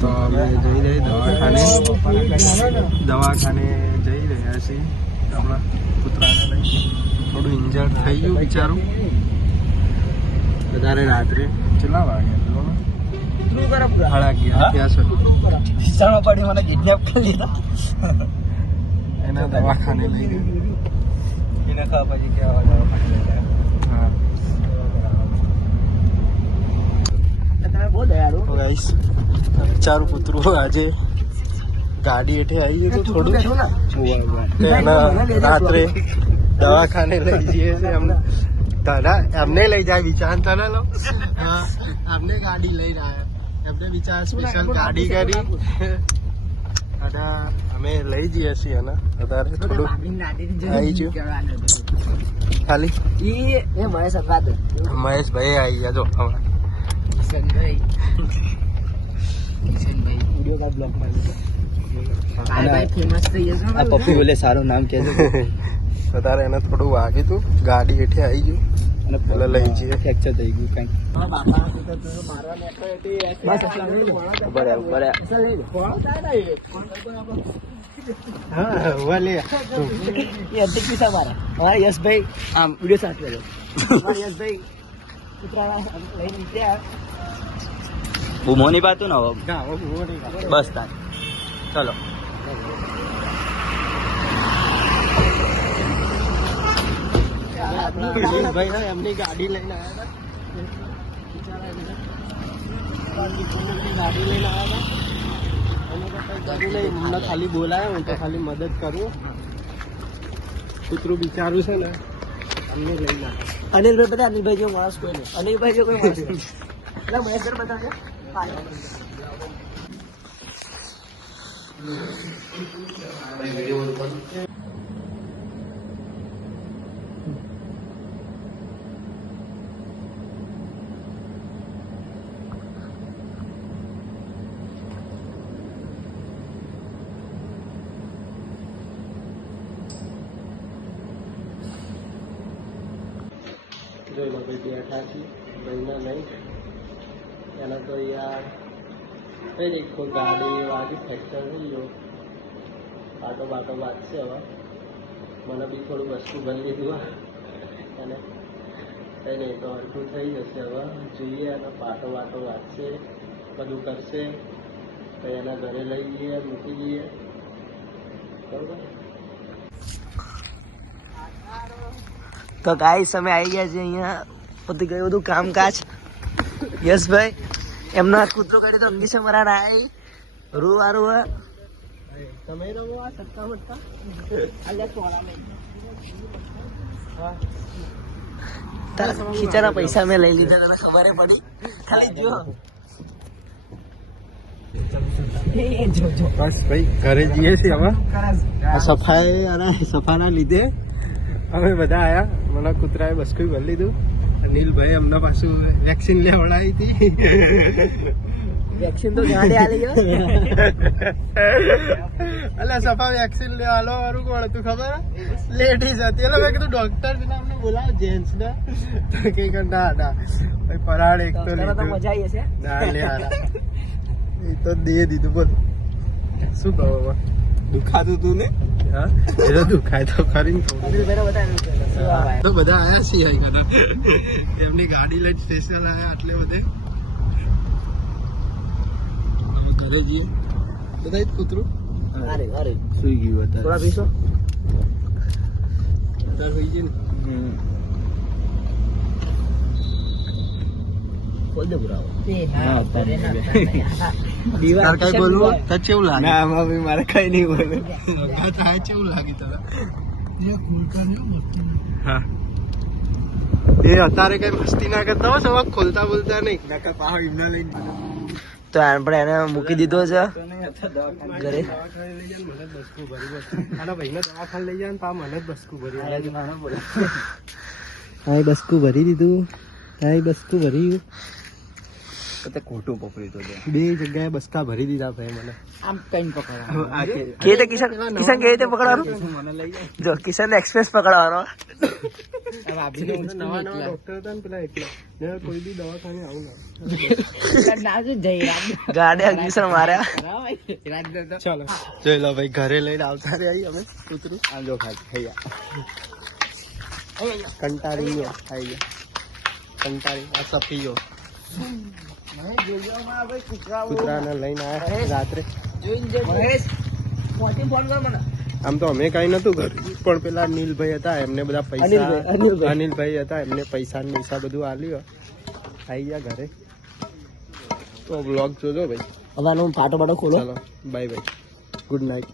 તો અમે જઈ રહી દવાખાને. દવાખાને જઈ રહ્યા છીએ. આપણા કૂતરાને લઈ થોડું ઇન્જર્ડ થઈ ગયું બિચારું. વધારે રાત્રે કેટલા વાગે એના દવાખાને લઈ ગયો. એને ખબર પછી કેવા દવાખાને લઈ ગયા. હા. બિચારું કૂતરું આજે ગાડી હેઠે આવી ગયું થોડું એના રાત્રે દવાખાને લઈ જઈએ છે એમને. તારા એમને લઈ જાય વિચાર તને લો. અમને ગાડી લઈ રહ્યા એમને વિચાર સ્પેશિયલ ગાડી કરી. દાદા અમે લઈ જઈએ છીએ એને. થોડું આવી ગયું. ખાલી. એ મહેશ મહેશભાઈ આવી ગયા જો કિશનભાઈ કિશનભાઈ વિડિયો કા બ્લોગમાં ભાઈ ફેમસ થઈ જશે આ પપ્પી બોલે સારું નામ કહેજો અત્યારે એને થોડું વાગ્યું તું ગાડી હેઠે આવી ગયું અને એટલે લઈ જઈએ ફ્રેક્ચર થઈ ગયું કઈ બરાબર આમ વીડિયો સાથે લે બૂમો ની પાતું ને નહીં. બસ તાન ચલો. ભાઈ એમની ગાડી લઈને ગાડી લઈને આવ્યા નહીં. ખાલી બોલાયા હું તો ખાલી મદદ કરું કૂતરું બિચારું છે ને અનિલભાઈ બધા અનિલભાઈ જેવો માણસ કોઈ નહીં. અનિલભાઈ જેવો કોઈ માણસ એટલે મહેશ બતાવજો. જોઈ લો ભાઈ બે અઠાસી ભાઈને નહીં. એના તો યાર, કઈ નહીં, કોઈ ગાડી વાગી ફ્રેક્ચર થઈ ગયો પાટો બાટો વાગશે હવે. મને બી થોડું વસ્તુ ભરી લીધું અને કઈ નહીં, તો હરખું થઈ જશે હવે. જોઈએ અને પાટો બાટો વાગશે, બધું કરશે. પછી એના ઘરે લઈ જઈએ, મૂકી જઈએ. બરોબર? તો ગાઈસ અમે આવી ગયા છે અહીંયા. પતી ગયું બધું કામકાજ. યશભાઈ એમના કૂતરો કાઢી તો અંગી મરા રાય. રૂ વારું હે. તમે રમો આ સટ્ટા મટ્ટા તારા ખીચાના પૈસા મેં લઈ લીધા તને ખબર પડી? ખાલી જો બસ ભાઈ ઘરે જઈએ છીએ હવે. સફાઈ અને સફાના લીધે. અમે બધા આયા. મને કૂતરાએ બસકું ભરી લીધું. નીલભાઈ અમને પાછું વેક્સિન લેવડાવી હતી. વેક્સિન તો આલી અલ્યા સફા વેક્સિન લેવા હાલો વાળું કોણ હતું ખબર? લેડીઝ હતી. એટલે મેં કીધું ડોક્ટર અમને બોલાવો જેન્ટ્સ ને. તો કે કે ના ના. ભાઈ પરાળ એક તો લીધું. મજા આવી હશે. ના લે. એ તો દે દીધું બોલ. શું કહો? દુખાતું તું ને? હા? એ તો દુખાય તો ખરી ને. તો બધા આયા છીએ અહીં કને. એમની ગાડી લઈને સ્પેશિયલ આયા આટલે બધે. ઘરે જઈએ. બધા જ કૂતરું? સુઈ ગયું થોડા અત્યારે સુઈ ગયું તાર ના મારે કઈ નહીં બોલું. થાય કેવું લાગે તને હા એ અત્યારે કઈ મસ્તી ના કરતા હો સવા ખોલતા બોલતા નહીં. તો આપણે એને મૂકી દીધો છે. ઘરે. દવાખાને લઈ જાય ને મને જ બસકું ભરી દીધું આના ભાઈને દવાખાને લઈ જાય ને પા મને જ બસકું ભરી ભરી ખોટું પકડ્યું તો બે જગ્યાએ બસકા ભરી દીધા ભાઈ મને. આમ કઈ પકડવાનું કે- તે કિશન કિશન કે તે પકડવાનું? મને લઈ જાય. જો કિશન એક્સપ્રેસ પકડવાનો. નવા નવા ડોક્ટર હતા ને પેલા એટલે. ને કોઈ બી દવાખાને આવું ના. ગાડે અગ્નિશન માર્યા. ચાલો. જોઈ લો ભાઈ ઘરે લઈને આવતા રહ્યા અમે. કૂતરું. ખાઈ કંટાળી ગયો. ખાઈ ગયા. કંટાળી આ સપી ગયો કૂતરાને લઈને આવ્યા રાત્રે. આમ તો અમે કઈ નતું કર્યું. પણ પેલા નીલભાઈ હતા એમને બધા પૈસા અનિલભાઈ, હતા એમને પૈસા પૈસા બધું આલ્યું આવી ગયા ઘરે. તો બ્લોગ જોજો ભાઈ. હવે આનો પાટો પાટો ખોલો. Bye bye good night